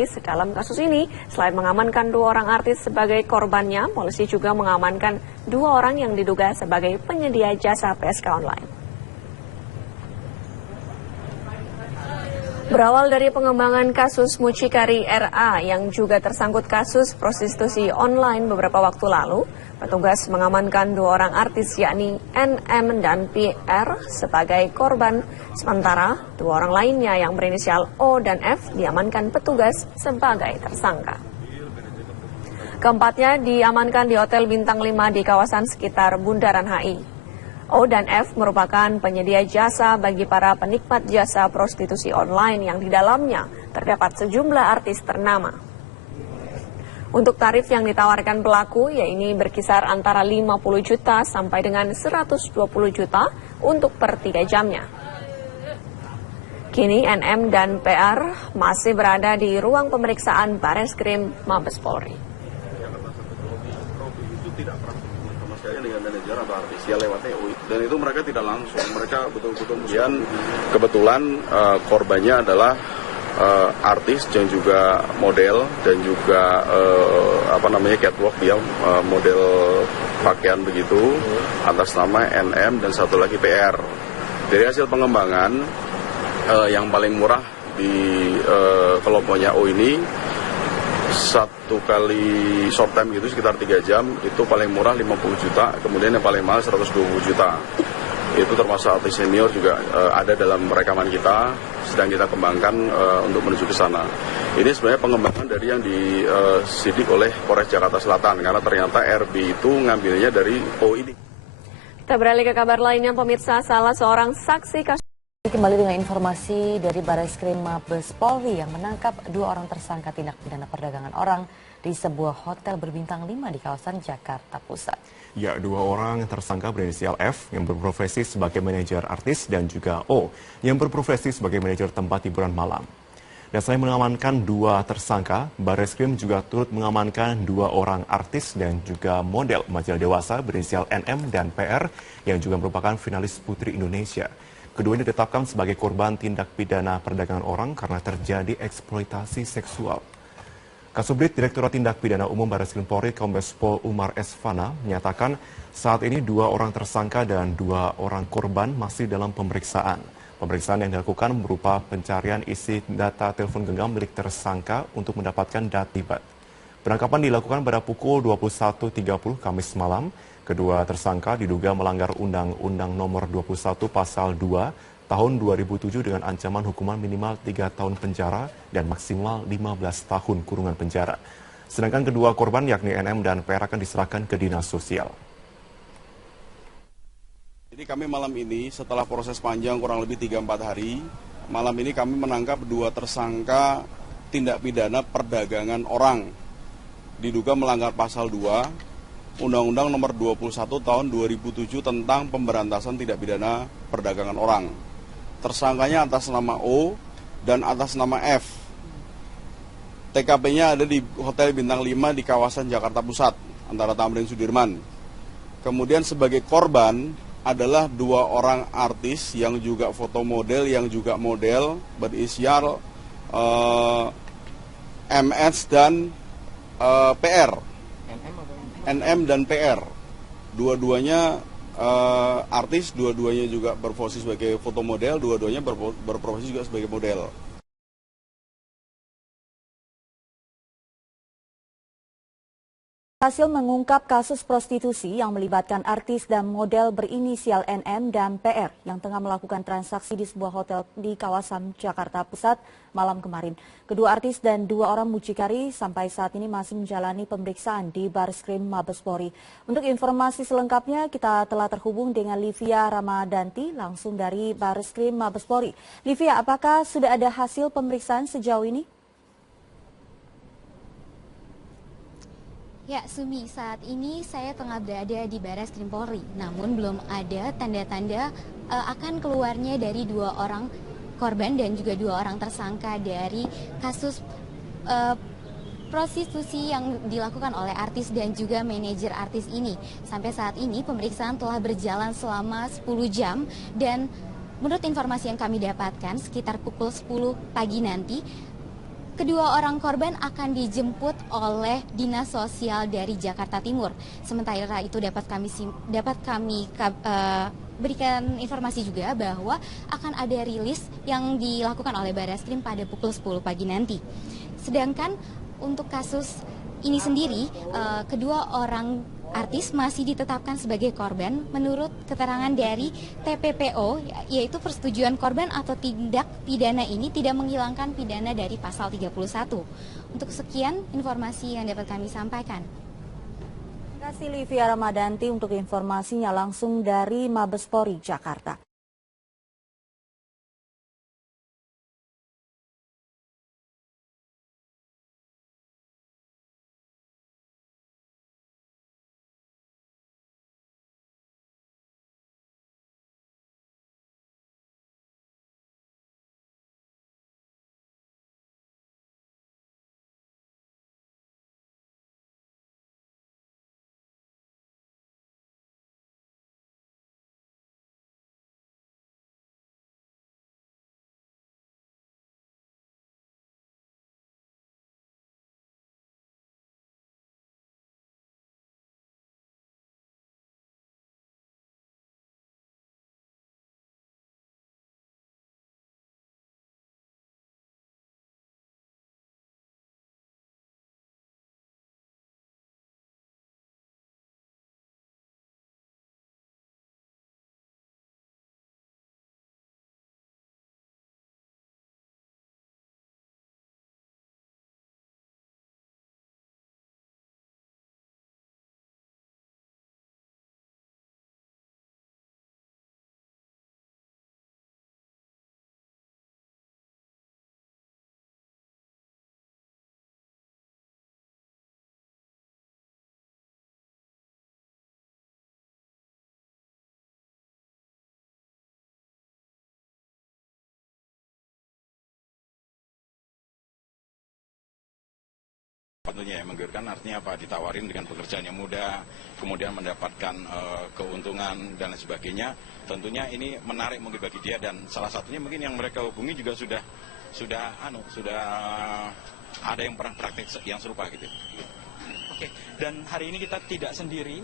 artis dalam kasus ini. Selain mengamankan 2 orang artis sebagai korbannya, polisi juga mengamankan 2 orang yang diduga sebagai penyedia jasa PSK online. Berawal dari pengembangan kasus mucikari RA yang juga tersangkut kasus prostitusi online beberapa waktu lalu, petugas mengamankan 2 orang artis yakni NM dan PR sebagai korban, sementara 2 orang lainnya yang berinisial O dan F diamankan petugas sebagai tersangka. Keempatnya diamankan di Hotel Bintang 5 di kawasan sekitar Bundaran HI. O dan F merupakan penyedia jasa bagi para penikmat jasa prostitusi online yang di dalamnya terdapat sejumlah artis ternama. Untuk tarif yang ditawarkan pelaku, yaitu berkisar antara 50 juta sampai dengan 120 juta untuk per 3 jamnya. Kini NM dan PR masih berada di ruang pemeriksaan Bareskrim Mabes Polri. Dengan manajer atau artis ya lewatnya dan itu mereka tidak langsung, mereka betul-betul kebetulan korbannya adalah artis dan juga model dan juga catwalk, dia model pakaian begitu atas nama NM dan satu lagi PR. Dari hasil pengembangan yang paling murah di kelompoknya O ini, 1 kali short time gitu sekitar 3 jam itu paling murah 50 juta, kemudian yang paling mahal 120 juta. Itu termasuk artis senior juga ada dalam rekaman kita, sedang kita kembangkan untuk menuju ke sana. Ini sebenarnya pengembangan dari yang disidik oleh Polres Jakarta Selatan, karena ternyata RB itu ngambilnya dari O ini. Kita beralih ke kabar lainnya, pemirsa. Salah seorang saksi kasus. Kembali dengan informasi dari Bareskrim Mabes Polri yang menangkap 2 orang tersangka tindak pidana perdagangan orang di sebuah hotel berbintang 5 di kawasan Jakarta Pusat. Ya, 2 orang tersangka berinisial F yang berprofesi sebagai manajer artis dan juga O yang berprofesi sebagai manajer tempat hiburan malam. Dan selain mengamankan 2 tersangka, Bareskrim juga turut mengamankan 2 orang artis dan juga model majalah dewasa berinisial NM dan PR yang juga merupakan finalis Putri Indonesia. Keduanya ditetapkan sebagai korban tindak pidana perdagangan orang karena terjadi eksploitasi seksual. Kasubdit Direktorat Tindak Pidana Umum Bareskrim Polri Kombes Pol Umar Esfana menyatakan saat ini 2 orang tersangka dan 2 orang korban masih dalam pemeriksaan. Pemeriksaan yang dilakukan berupa pencarian isi data telepon genggam milik tersangka untuk mendapatkan data terlibat. Penangkapan dilakukan pada pukul 21.30 Kamis malam. Kedua tersangka diduga melanggar Undang-Undang Nomor 21 Pasal 2 Tahun 2007 dengan ancaman hukuman minimal 3 tahun penjara dan maksimal 15 tahun kurungan penjara. Sedangkan kedua korban yakni NM dan PR akan diserahkan ke Dinas Sosial. Jadi kami malam ini setelah proses panjang kurang lebih 3-4 hari, malam ini kami menangkap 2 tersangka tindak pidana perdagangan orang. Diduga melanggar Pasal 2 Undang-Undang Nomor 21 Tahun 2007 tentang pemberantasan tindak pidana perdagangan orang. Tersangkanya atas nama O dan atas nama F. TKP-nya ada di Hotel Bintang 5 di kawasan Jakarta Pusat, antara Tamrin Sudirman. Kemudian sebagai korban adalah 2 orang artis yang juga foto model, yang juga model berinisial MS dan PR. NM dan PR, dua-duanya artis, dua-duanya juga berprofesi sebagai foto model, dua-duanya berprofesi juga sebagai model. Hasil mengungkap kasus prostitusi yang melibatkan artis dan model berinisial NM dan PR yang tengah melakukan transaksi di sebuah hotel di kawasan Jakarta Pusat malam kemarin. Kedua artis dan 2 orang mucikari sampai saat ini masih menjalani pemeriksaan di Bareskrim Mabes Polri. Untuk informasi selengkapnya kita telah terhubung dengan Livia Ramadanti langsung dari Bareskrim Mabes Polri. Livia, apakah sudah ada hasil pemeriksaan sejauh ini? Ya, Sumi, saat ini saya tengah berada di Bareskrim Polri, namun belum ada tanda-tanda akan keluarnya dari 2 orang korban dan juga 2 orang tersangka dari kasus prostitusi yang dilakukan oleh artis dan juga manajer artis ini. Sampai saat ini pemeriksaan telah berjalan selama 10 jam dan menurut informasi yang kami dapatkan sekitar pukul 10 pagi nanti kedua orang korban akan dijemput oleh Dinas Sosial dari Jakarta Timur. Sementara itu dapat kami berikan informasi juga bahwa akan ada rilis yang dilakukan oleh Barreskrim pada pukul 10 pagi nanti. Sedangkan untuk kasus ini sendiri, kedua orang artis masih ditetapkan sebagai korban menurut keterangan dari TPPO, yaitu persetujuan korban atau tindak pidana ini tidak menghilangkan pidana dari pasal 31. Untuk sekian informasi yang dapat kami sampaikan. Terima kasih Livia Ramadanti untuk informasinya langsung dari Mabespori, Jakarta. Tentunya yang menggiurkan artinya apa? Ditawarin dengan pekerjaan yang mudah, kemudian mendapatkan keuntungan dan lain sebagainya. Tentunya ini menarik mungkin bagi dia, dan salah satunya mungkin yang mereka hubungi juga sudah ada yang pernah praktik yang serupa gitu. Oke, dan hari ini kita tidak sendiri,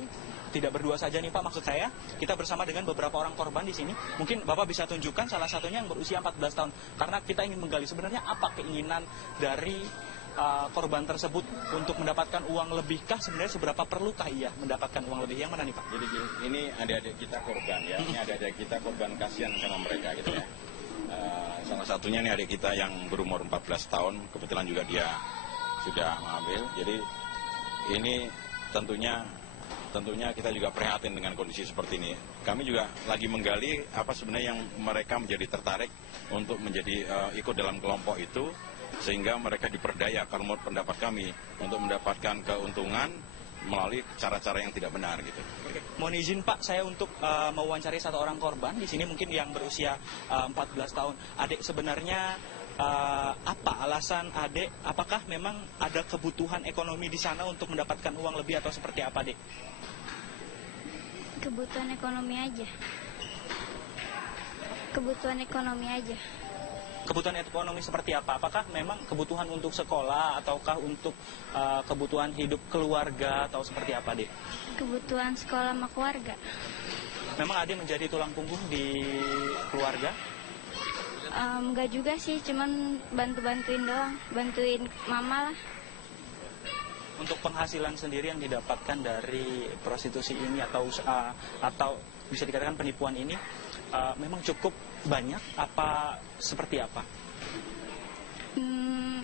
tidak berdua saja nih Pak, maksud saya kita bersama dengan beberapa orang korban di sini. Mungkin Bapak bisa tunjukkan salah satunya yang berusia 14 tahun, karena kita ingin menggali sebenarnya apa keinginan dari korban tersebut untuk mendapatkan uang lebihkah, sebenarnya seberapa perlukah ia mendapatkan uang lebih? Yang mana nih Pak? Jadi ini adik-adik kita korban ya, ini adik-adik kita korban, kasihan sama mereka gitu ya. Salah satunya nih adik kita yang berumur 14 tahun, kebetulan juga dia sudah mengambil. Jadi ini tentunya kita juga prihatin dengan kondisi seperti ini. Kami juga lagi menggali apa sebenarnya yang mereka menjadi tertarik untuk menjadi ikut dalam kelompok itu, sehingga mereka diperdaya kalau menurut pendapat kami untuk mendapatkan keuntungan melalui cara-cara yang tidak benar gitu. Oke. Mohon izin Pak, saya untuk mewawancari satu orang korban di sini mungkin yang berusia 14 tahun. Adik sebenarnya apa alasan adik? Apakah memang ada kebutuhan ekonomi di sana untuk mendapatkan uang lebih atau seperti apa, Dek? Kebutuhan ekonomi aja. Kebutuhan ekonomi aja. Kebutuhan ekonomi seperti apa? Apakah memang kebutuhan untuk sekolah ataukah untuk kebutuhan hidup keluarga atau seperti apa, Dek? Kebutuhan sekolah sama keluarga. Memang adik menjadi tulang punggung di keluarga? Enggak juga sih, cuman bantuin doang, bantuin mama lah. Untuk penghasilan sendiri yang didapatkan dari prostitusi ini atau bisa dikatakan penipuan ini, memang cukup banyak apa seperti apa?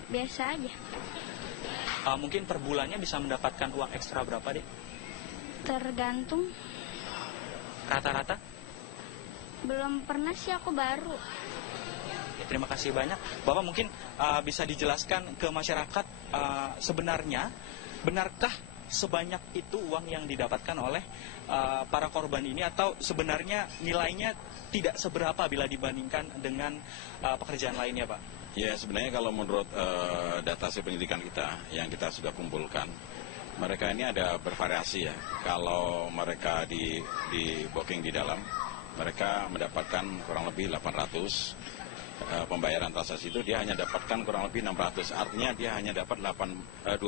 Biasa aja. Mungkin per bulannya bisa mendapatkan uang ekstra berapa, Dek? Tergantung. Rata-rata? Belum pernah sih, aku baru. Ya, terima kasih banyak. Bapak mungkin bisa dijelaskan ke masyarakat sebenarnya benarkah sebanyak itu uang yang didapatkan oleh para korban ini, atau sebenarnya nilainya tidak seberapa bila dibandingkan dengan pekerjaan lainnya, Pak? Ya, sebenarnya kalau menurut data hasil penyelidikan kita yang kita sudah kumpulkan, mereka ini ada bervariasi ya. Kalau mereka di booking di dalam, mereka mendapatkan kurang lebih 800. pembayaran transaksi itu dia hanya dapatkan kurang lebih 600, artinya dia hanya dapat 20%.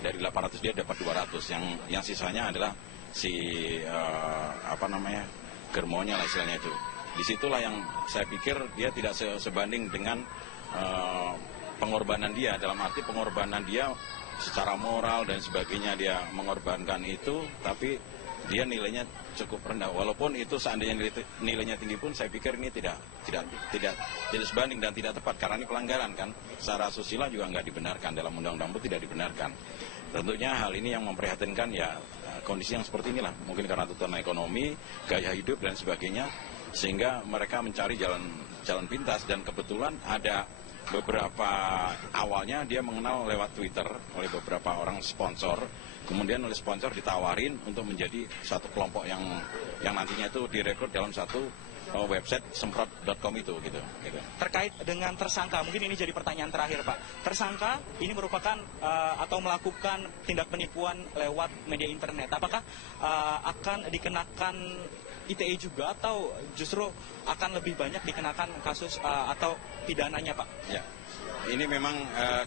Dari 800 dia dapat 200, yang sisanya adalah si germonya lah istilahnya itu. Disitulah yang saya pikir dia tidak sebanding dengan pengorbanan dia, dalam arti pengorbanan dia secara moral dan sebagainya, dia mengorbankan itu, tapi dia nilainya cukup rendah. Walaupun itu seandainya nilainya tinggi pun, saya pikir ini tidak sebanding dan tidak tepat, karena ini pelanggaran kan. Secara asusila juga nggak dibenarkan, dalam undang-undang pun tidak dibenarkan. Tentunya hal ini yang memprihatinkan ya, kondisi yang seperti inilah, mungkin karena tuntutan ekonomi, gaya hidup dan sebagainya, sehingga mereka mencari jalan pintas. Dan kebetulan ada beberapa, awalnya dia mengenal lewat Twitter oleh beberapa orang sponsor, kemudian oleh sponsor ditawarin untuk menjadi satu kelompok yang nantinya itu direkrut dalam satu website semprot.com itu gitu. Terkait dengan tersangka, mungkin ini jadi pertanyaan terakhir Pak. Tersangka ini merupakan atau melakukan tindak penipuan lewat media internet. Apakah akan dikenakan ITE juga, atau justru akan lebih banyak dikenakan kasus atau pidananya Pak? Ya, ini memang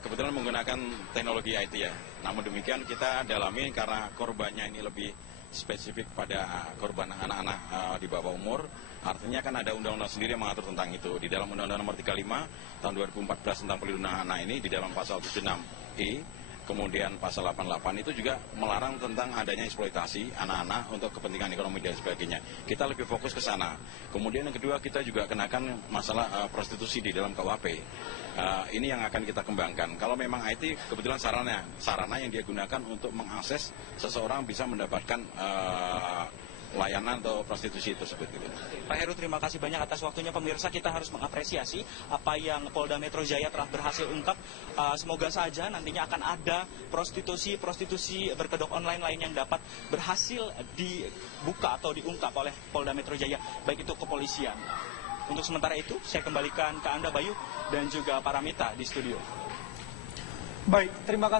kebetulan menggunakan teknologi IT ya. Namun demikian kita dalami karena korbannya ini lebih spesifik pada korban anak-anak di bawah umur. Artinya kan ada undang-undang sendiri yang mengatur tentang itu. Di dalam Undang-Undang Nomor 35 tahun 2014 tentang perlindungan anak ini, di dalam pasal 76E, kemudian pasal 88 itu juga melarang tentang adanya eksploitasi anak-anak untuk kepentingan ekonomi dan sebagainya. Kita lebih fokus ke sana. Kemudian yang kedua, kita juga kenakan masalah prostitusi di dalam KUHP. Ini yang akan kita kembangkan. Kalau memang IT, kebetulan sarana yang dia gunakan untuk mengakses seseorang bisa mendapatkan layanan atau prostitusi tersebut. Pak Heru, terima kasih banyak atas waktunya. Pemirsa, kita harus mengapresiasi apa yang Polda Metro Jaya telah berhasil ungkap. Semoga saja nantinya akan ada prostitusi berkedok online lain yang dapat berhasil dibuka atau diungkap oleh Polda Metro Jaya, baik itu kepolisian. Untuk sementara itu, saya kembalikan ke Anda Bayu dan juga para mitra di studio. Baik, terima kasih.